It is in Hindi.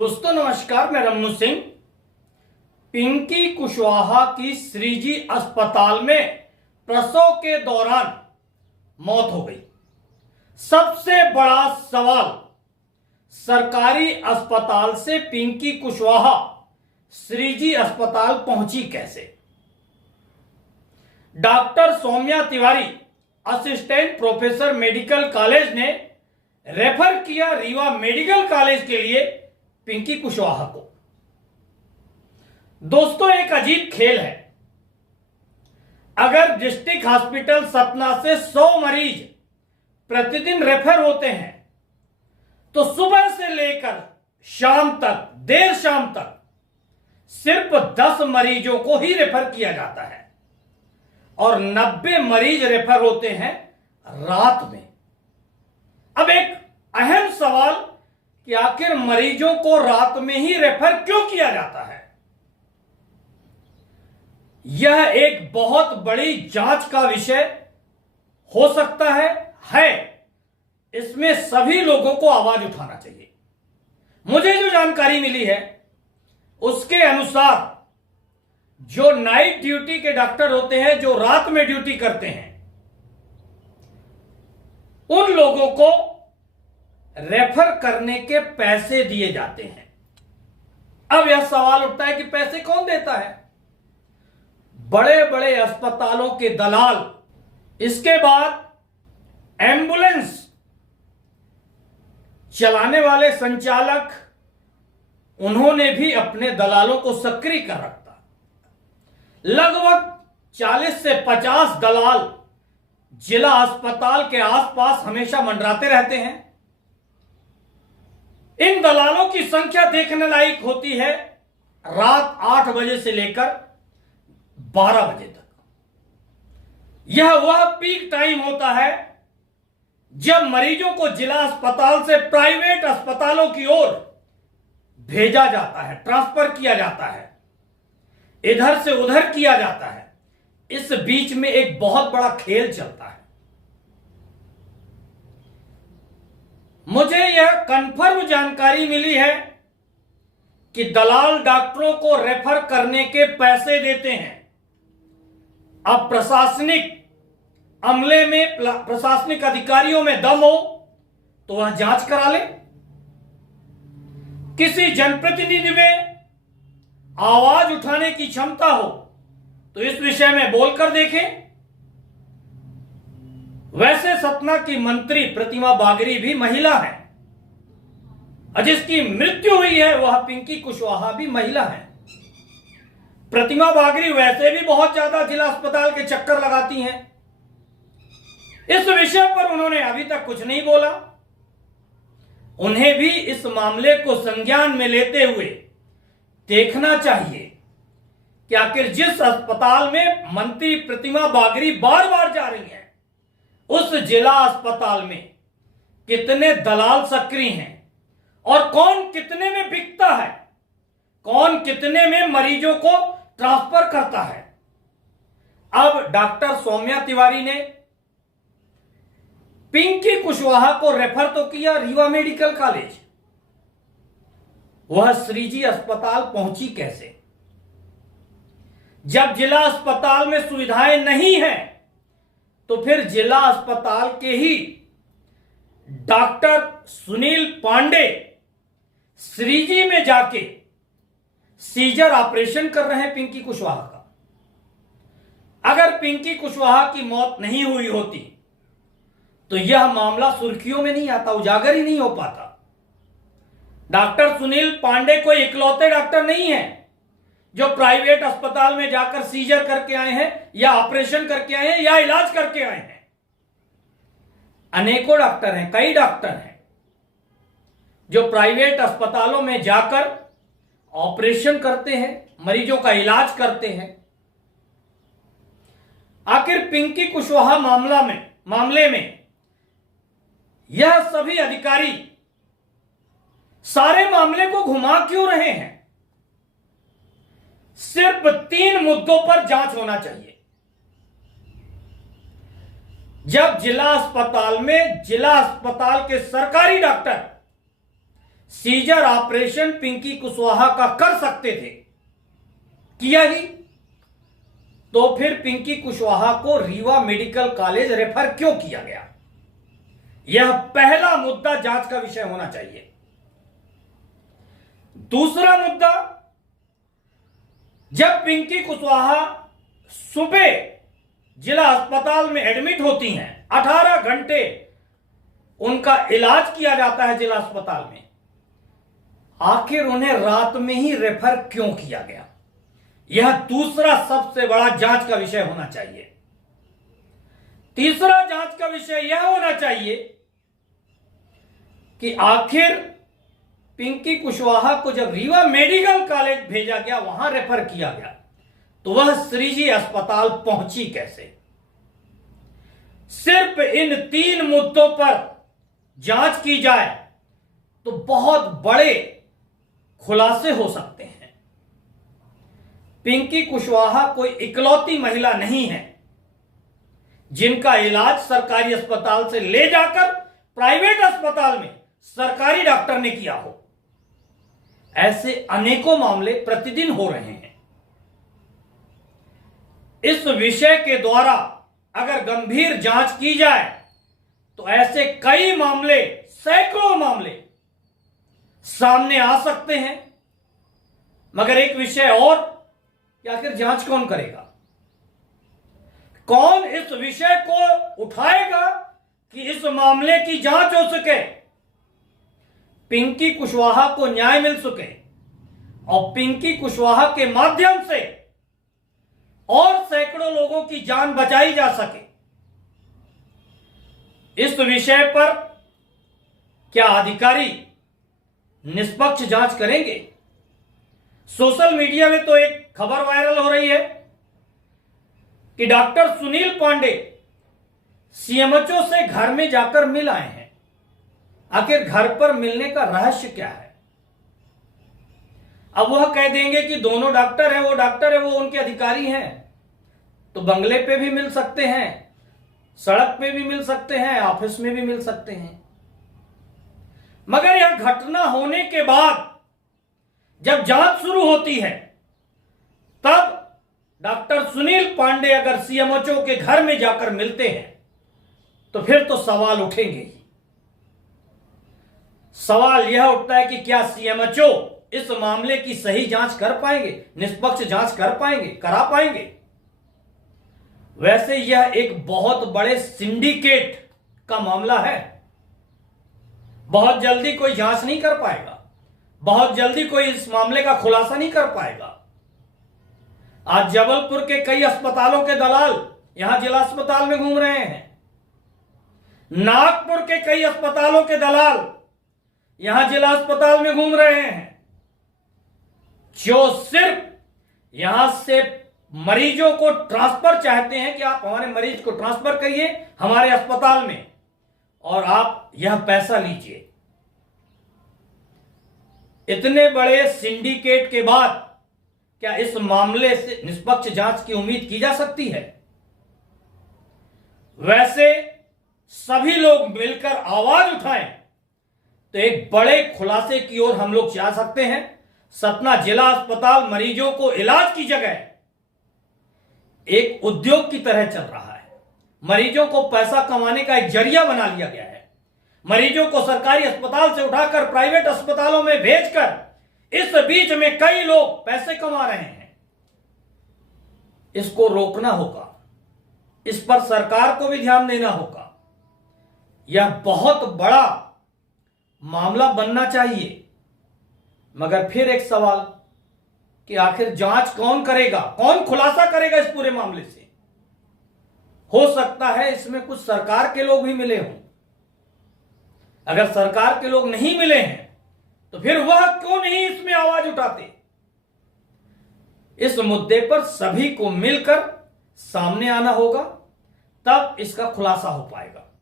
दोस्तों नमस्कार, मैं रमनू सिंह। पिंकी कुशवाहा की श्रीजी अस्पताल में प्रसव के दौरान मौत हो गई। सबसे बड़ा सवाल, सरकारी अस्पताल से पिंकी कुशवाहा श्रीजी अस्पताल पहुंची कैसे? Doctor Saumya Tiwari, assistant professor medical college ने रेफर किया रीवा मेडिकल कॉलेज के लिए पिंकी कुशवाहा को। दोस्तों, एक अजीब खेल है। अगर डिस्ट्रिक्ट हॉस्पिटल सतना से 100 मरीज प्रतिदिन रेफर होते हैं तो सुबह से लेकर शाम तक, देर शाम तक सिर्फ 10 मरीजों को ही रेफर किया जाता है और 90 मरीज रेफर होते हैं रात में। अब एक अहम सवाल कि आखिर मरीजों को रात में ही रेफर क्यों किया जाता है? यह एक बहुत बड़ी जांच का विषय हो सकता है। इसमें सभी लोगों को आवाज उठाना चाहिए। मुझे जो जानकारी मिली है उसके अनुसार जो नाइट ड्यूटी के डॉक्टर होते हैं, जो रात में ड्यूटी करते हैं, उन लोगों को रेफर करने के पैसे दिए जाते हैं। अब यह सवाल उठता है कि पैसे कौन देता है? बड़े बड़े अस्पतालों के दलाल, इसके बाद एम्बुलेंस चलाने वाले संचालक, उन्होंने भी अपने दलालों को सक्रिय कर रखा। लगभग 40 से 50 दलाल जिला अस्पताल के आसपास हमेशा मंडराते रहते हैं। इन दलालों की संख्या देखने लायक होती है रात 8 बजे से लेकर 12 बजे तक। यह वह पीक टाइम होता है जब मरीजों को जिला अस्पताल से प्राइवेट अस्पतालों की ओर भेजा जाता है, ट्रांसफर किया जाता है, इधर से उधर किया जाता है। इस बीच में एक बहुत बड़ा खेल चलता है। मुझे यह कंफर्म जानकारी मिली है कि दलाल डॉक्टरों को रेफर करने के पैसे देते हैं। अब प्रशासनिक अमले में, प्रशासनिक अधिकारियों में दम हो तो वह जांच करा ले। किसी जनप्रतिनिधि में आवाज उठाने की क्षमता हो तो इस विषय में बोलकर देखें। वैसे सतना की मंत्री प्रतिमा बागरी भी महिला है और जिसकी मृत्यु हुई है वह पिंकी कुशवाहा भी महिला है। प्रतिमा बागरी वैसे भी बहुत ज्यादा जिला अस्पताल के चक्कर लगाती हैं। इस विषय पर उन्होंने अभी तक कुछ नहीं बोला। उन्हें भी इस मामले को संज्ञान में लेते हुए देखना चाहिए कि आखिर जिस अस्पताल में मंत्री प्रतिमा बागरी बार बार जा रही हैं, उस जिला अस्पताल में कितने दलाल सक्रिय हैं और कौन कितने में बिकता है, कौन कितने में मरीजों को ट्रांसफर करता है। अब डॉक्टर सौम्या तिवारी ने पिंकी कुशवाहा को रेफर तो किया रीवा मेडिकल कॉलेज। वह श्रीजी अस्पताल पहुंची कैसे? जब जिला अस्पताल में सुविधाएं नहीं हैं तो फिर जिला अस्पताल के ही डॉक्टर सुनील पांडे श्रीजी में जाके सीजर ऑपरेशन कर रहे हैं पिंकी कुशवाहा का। अगर पिंकी कुशवाहा की मौत नहीं हुई होती तो यह मामला सुर्खियों में नहीं आता, उजागर ही नहीं हो पाता। डॉक्टर सुनील पांडे कोई इकलौते डॉक्टर नहीं है जो प्राइवेट अस्पताल में जाकर सीजर करके आए हैं या ऑपरेशन करके आए हैं या इलाज करके आए हैं। अनेकों डॉक्टर हैं, कई डॉक्टर हैं जो प्राइवेट अस्पतालों में जाकर ऑपरेशन करते हैं, मरीजों का इलाज करते हैं। आखिर पिंकी कुशवाहा मामले में यह सभी अधिकारी सारे मामले को घुमा क्यों रहे हैं? सिर्फ 3 मुद्दों पर जांच होना चाहिए। जब जिला अस्पताल में जिला अस्पताल के सरकारी doctor caesar operation Pinki Kushwaha का कर सकते थे, किया ही, तो फिर पिंकी कुशवाहा को रीवा मेडिकल कॉलेज रेफर क्यों किया गया? यह पहला मुद्दा जांच का विषय होना चाहिए। दूसरा मुद्दा, जब पिंकी कुशवाहा सुबह जिला अस्पताल में एडमिट होती हैं, 18 घंटे उनका इलाज किया जाता है जिला अस्पताल में, आखिर उन्हें रात में ही रेफर क्यों किया गया? यह दूसरा सबसे बड़ा जांच का विषय होना चाहिए। तीसरा जांच का विषय यह होना चाहिए कि आखिर पिंकी कुशवाहा को जब रीवा मेडिकल कॉलेज भेजा गया, वहां रेफर किया गया, तो वह श्रीजी अस्पताल पहुंची कैसे? सिर्फ इन 3 मुद्दों पर जांच की जाए तो बहुत बड़े खुलासे हो सकते हैं। पिंकी कुशवाहा कोई इकलौती महिला नहीं है जिनका इलाज सरकारी अस्पताल से ले जाकर प्राइवेट अस्पताल में सरकारी डॉक्टर ने किया हो। ऐसे अनेकों मामले प्रतिदिन हो रहे हैं। इस विषय के द्वारा अगर गंभीर जांच की जाए तो ऐसे कई मामले, सैकड़ों मामले सामने आ सकते हैं। मगर एक विषय और कि आखिर जांच कौन करेगा? कौन इस विषय को उठाएगा कि इस मामले की जांच हो सके, पिंकी कुशवाहा को न्याय मिल सके और पिंकी कुशवाहा के माध्यम से और सैकड़ों लोगों की जान बचाई जा सके? इस विषय पर क्या अधिकारी निष्पक्ष जांच करेंगे? सोशल मीडिया में तो एक खबर वायरल हो रही है कि डॉक्टर सुनील पांडे सीएमएचओ से घर में जाकर मिल आए हैं। आखिर घर पर मिलने का रहस्य क्या है? अब वह कह देंगे कि दोनों डॉक्टर हैं, वो डॉक्टर है, वो उनके अधिकारी हैं, तो बंगले पे भी मिल सकते हैं, सड़क पे भी मिल सकते हैं, ऑफिस में भी मिल सकते हैं। मगर यह घटना होने के बाद जब जांच शुरू होती है, तब डॉक्टर सुनील पांडे अगर सीएमएचओ के घर में जाकर मिलते हैं तो फिर तो सवाल उठेंगे ही। सवाल यह उठता है कि क्या सीएमएचओ इस मामले की सही जांच कर पाएंगे, निष्पक्ष जांच कर पाएंगे, करा पाएंगे? वैसे यह एक बहुत बड़े सिंडिकेट का मामला है। बहुत जल्दी कोई जांच नहीं कर पाएगा, बहुत जल्दी कोई इस मामले का खुलासा नहीं कर पाएगा। आज जबलपुर के कई अस्पतालों के दलाल यहां जिला अस्पताल में घूम रहे हैं। नागपुर के कई अस्पतालों के दलाल यहां जिला अस्पताल में घूम रहे हैं, जो सिर्फ यहां से मरीजों को ट्रांसफर चाहते हैं कि आप हमारे मरीज को ट्रांसफर करिए हमारे अस्पताल में और आप यह पैसा लीजिए। इतने बड़े सिंडिकेट के बाद क्या इस मामले से निष्पक्ष जांच की उम्मीद की जा सकती है? वैसे सभी लोग मिलकर आवाज उठाएं तो एक बड़े खुलासे की ओर हम लोग जा सकते हैं। सतना जिला अस्पताल मरीजों को इलाज की जगह एक उद्योग की तरह चल रहा है। मरीजों को पैसा कमाने का एक जरिया बना लिया गया है। मरीजों को सरकारी अस्पताल से उठाकर प्राइवेट अस्पतालों में भेजकर इस बीच में कई लोग पैसे कमा रहे हैं। इसको रोकना होगा, इस पर सरकार को भी ध्यान देना होगा। यह बहुत बड़ा मामला बनना चाहिए। मगर फिर एक सवाल कि आखिर जांच कौन करेगा, कौन खुलासा करेगा इस पूरे मामले से? हो सकता है इसमें कुछ सरकार के लोग भी मिले हों। अगर सरकार के लोग नहीं मिले हैं तो फिर वह क्यों नहीं इसमें आवाज उठाते? इस मुद्दे पर सभी को मिलकर सामने आना होगा, तब इसका खुलासा हो पाएगा।